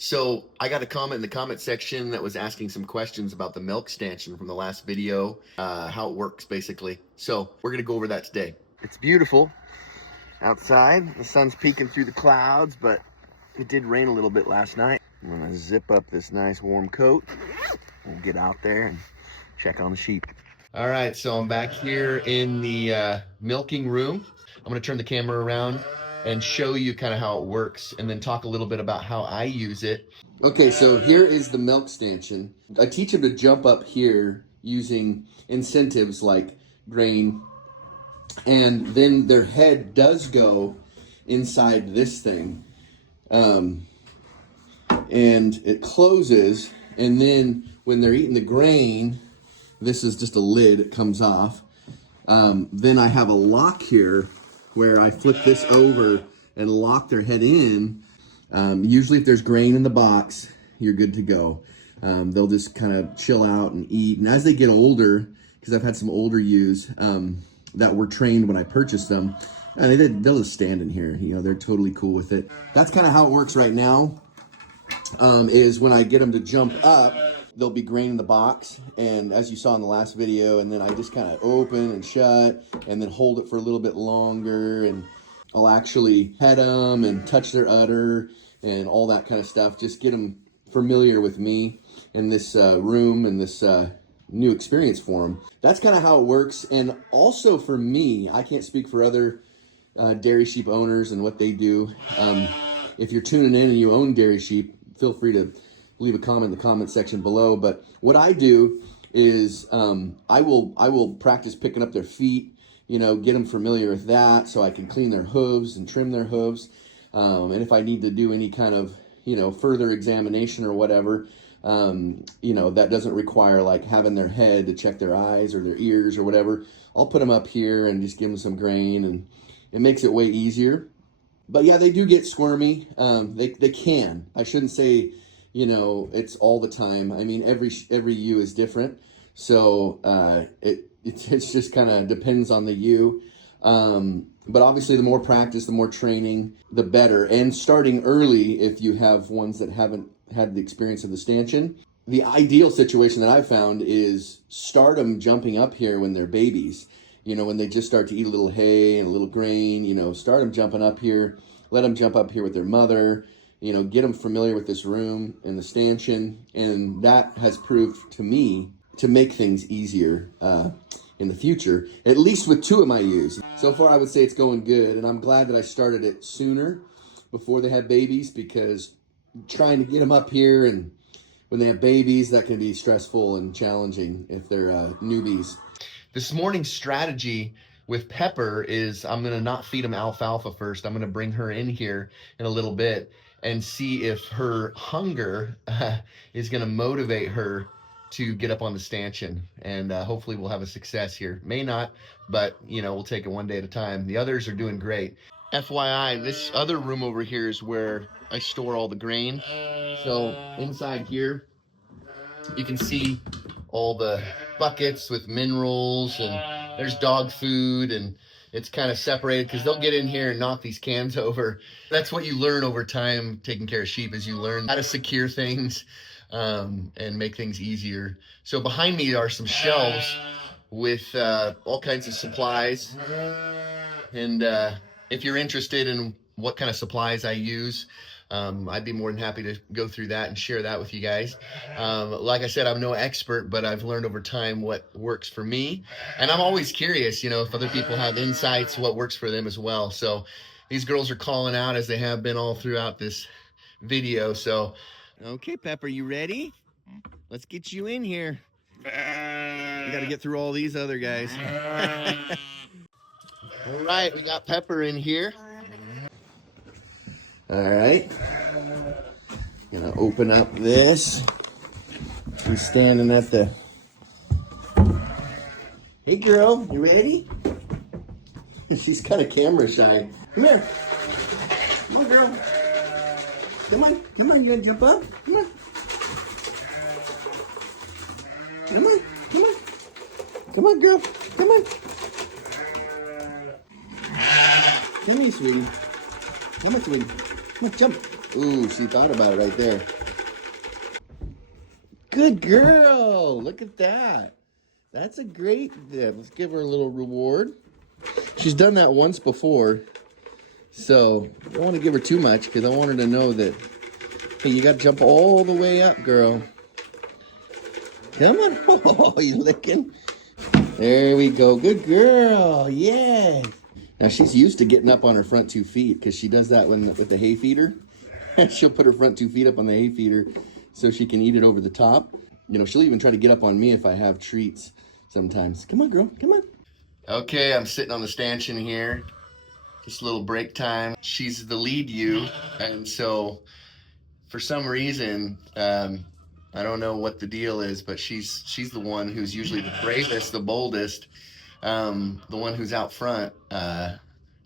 So I got a comment in the comment section that was asking some questions about the milk stanchion from the last video, how it works basically. So we're gonna go over that today. It's beautiful outside. The sun's peeking through the clouds, but it did rain a little bit last night. I'm gonna zip up this nice warm coat. We'll get out there and check on the sheep. All right, so I'm back here in the milking room. I'm gonna turn the camera around and show you kind of how it works and then talk a little bit about how I use it. Okay, so here is the milk stanchion. I teach them to jump up here using incentives like grain, and then their head does go inside this thing. And it closes, and then when they're eating the grain, this is just a lid, it comes off. Then I have a lock here where I flip this over and lock their head in. Usually if there's grain in the box, you're good to go. They'll just kind of chill out and eat. And as they get older, because I've had some older ewes that were trained when I purchased them, and they'll just stand in here. You know, they're totally cool with it. That's kind of how it works right now, is when I get them to jump up, there'll be grain in the box, and as you saw in the last video, and then I just kind of open and shut and then hold it for a little bit longer, and I'll actually pet them and touch their udder and all that kind of stuff. Just get them familiar with me in this room and this new experience for them. That's kind of how it works. And also for me, I can't speak for other dairy sheep owners and what they do. If you're tuning in and you own dairy sheep, feel free to leave a comment in the comment section below. But what I do is I will practice picking up their feet, you know, get them familiar with that so I can clean their hooves and trim their hooves. And if I need to do any kind of, you know, further examination or whatever, you know, that doesn't require like having their head to check their eyes or their ears or whatever, I'll put them up here and just give them some grain, and it makes it way easier. But yeah, they do get squirmy. They can. I shouldn't say, you know, it's all the time. I mean, every ewe is different. So it's just kind of depends on the ewe. But obviously the more practice, the more training, the better. And starting early, if you have ones that haven't had the experience of the stanchion, the ideal situation that I've found is start them jumping up here when they're babies. You know, when they just start to eat a little hay and a little grain, you know, start them jumping up here, let them jump up here with their mother, you know, get them familiar with this room and the stanchion. And that has proved to me to make things easier in the future, at least with two of my ewes. So far, I would say it's going good. And I'm glad that I started it sooner before they had babies, because trying to get them up here and when they have babies, that can be stressful and challenging if they're newbies. This morning's strategy with Pepper is I'm going to not feed them alfalfa first. I'm going to bring her in here in a little bit and see if her hunger is going to motivate her to get up on the stanchion. And hopefully we'll have a success here. May not, but you know, we'll take it one day at a time. The others are doing great. FYI, this other room over here is where I store all the grain. So inside here, you can see all the buckets with minerals, and there's dog food, and it's kind of separated because they'll get in here and knock these cans over. That's what you learn over time taking care of sheep, is you learn how to secure things and make things easier. So behind me are some shelves with all kinds of supplies. And if you're interested in what kind of supplies I use, I'd be more than happy to go through that and share that with you guys. Like I said, I'm no expert, but I've learned over time what works for me. And I'm always curious, you know, if other people have insights, what works for them as well. So these girls are calling out, as they have been all throughout this video. So, okay, Pepper, you ready? Let's get you in here. We got to get through all these other guys. All right, we got Pepper in here. All right, gonna open up this. She's standing at the, hey girl, you ready? She's kind of camera shy. Come here. Come on, girl. Come on, come on, you gonna jump up? Come on. Come on, come on. Come on, girl, come on. Come here, sweetie. Come on, sweetie. Come on, jump. Ooh, she thought about it right there. Good girl. Look at that. That's a great dip. Let's give her a little reward. She's done that once before, so I don't want to give her too much because I want her to know that, hey, you got to jump all the way up, girl. Come on. Oh, you licking? There we go. Good girl. Yes. Now, she's used to getting up on her front 2 feet because she does that with the hay feeder. She'll put her front 2 feet up on the hay feeder so she can eat it over the top. You know, she'll even try to get up on me if I have treats sometimes. Come on, girl. Come on. Okay, I'm sitting on the stanchion here. Just a little break time. She's the lead ewe, and so for some reason, I don't know what the deal is, but she's the one who's usually the bravest, the boldest, the one who's out front,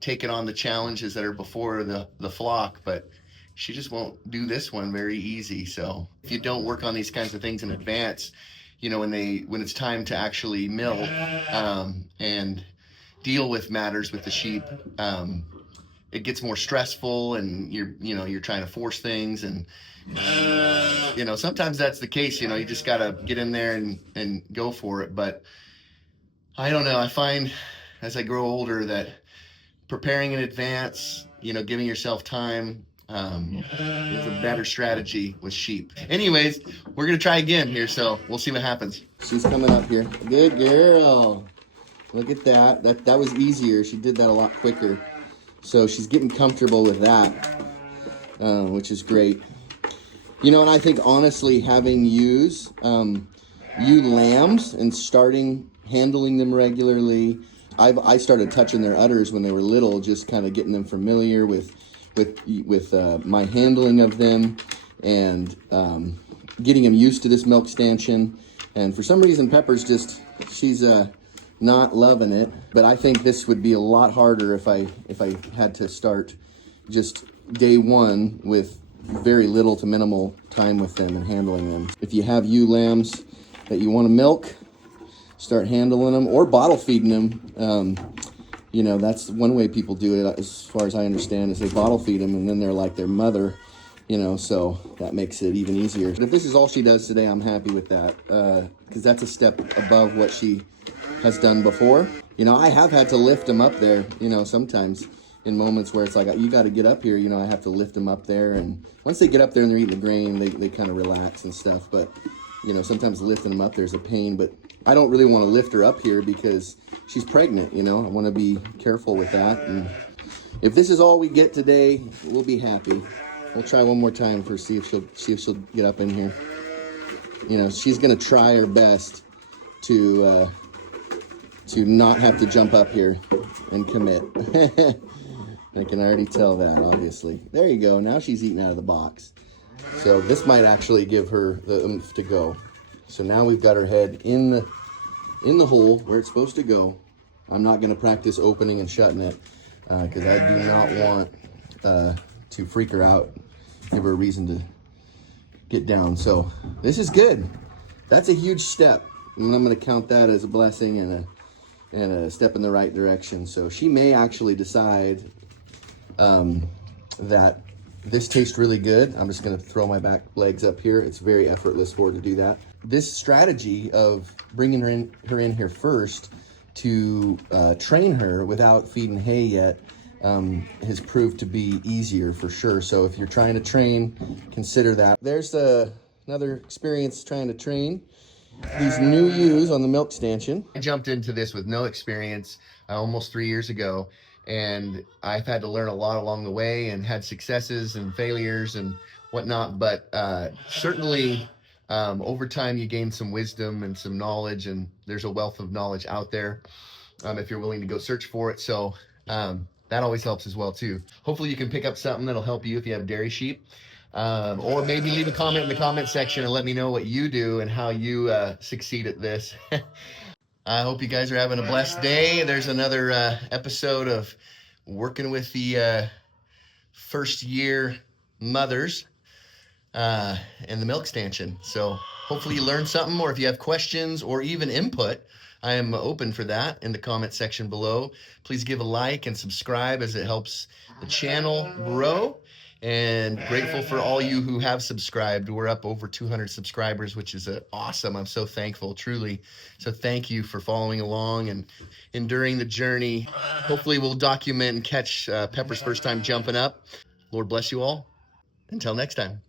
taking on the challenges that are before the flock, but she just won't do this one very easy. So if you don't work on these kinds of things in advance, you know, when it's time to actually milk and deal with matters with the sheep, it gets more stressful, and you're trying to force things, and sometimes that's the case. You just gotta get in there and go for it. But I don't know, I find as I grow older that preparing in advance, giving yourself time, is a better strategy with sheep. Anyways, we're gonna try again here, so we'll see what happens. She's coming up here. Good girl. Look at that. That was easier. She did that a lot quicker. So she's getting comfortable with that, which is great. And I think honestly, having ewe lambs and handling them regularly. I started touching their udders when they were little, just kind of getting them familiar with my handling of them, and getting them used to this milk stanchion. And for some reason, Pepper's she's not loving it. But I think this would be a lot harder if I had to start just day one with very little to minimal time with them and handling them. If you have ewe lambs that you want to milk, start handling them or bottle feeding them. That's one way people do it, as far as I understand, is they bottle feed them, and then they're like their mother, so that makes it even easier. But if this is all she does today, I'm happy with that, because that's a step above what she has done before. I have had to lift them up there, sometimes in moments where it's like, you got to get up here, I have to lift them up there. And once they get up there and they're eating the grain, they kind of relax and stuff. But, sometimes lifting them up there's a pain. But I don't really want to lift her up here because she's pregnant, I want to be careful with that. And if this is all we get today, we'll be happy. We'll try one more time see if she'll get up in here. She's going to try her best to not have to jump up here and commit. I can already tell that, obviously. There you go. Now she's eating out of the box. So this might actually give her the oomph to go. So now we've got her head in the hole where it's supposed to go. I'm not going to practice opening and shutting it because I do not want to freak her out, give her a reason to get down. So this is good. That's a huge step, and I'm going to count that as a blessing and a step in the right direction. So she may actually decide that this tastes really good. I'm just going to throw my back legs up here. It's very effortless for her to do that. This strategy of bringing her in here first to train her without feeding hay yet has proved to be easier for sure. So if you're trying to train, consider that. There's another experience trying to train these new ewes on the milk stanchion. I jumped into this with no experience almost 3 years ago, and I've had to learn a lot along the way and had successes and failures and whatnot. But certainly over time you gain some wisdom and some knowledge, and there's a wealth of knowledge out there if you're willing to go search for it. So that always helps as well too. Hopefully you can pick up something that'll help you if you have dairy sheep. Or maybe leave a comment in the comment section and let me know what you do and how you succeed at this. I hope you guys are having a blessed day. There's another episode of working with the first year mothers and the milk stanchion. So hopefully you learned something, or if you have questions or even input, I am open for that in the comment section below. Please give a like and subscribe as it helps the channel grow. and grateful for all you who have subscribed. We're up over 200 subscribers, which is awesome. I'm so thankful, truly. So thank you for following along and enduring the journey. Hopefully we'll document and catch Pepper's first time jumping up. Lord bless you all. Until next time.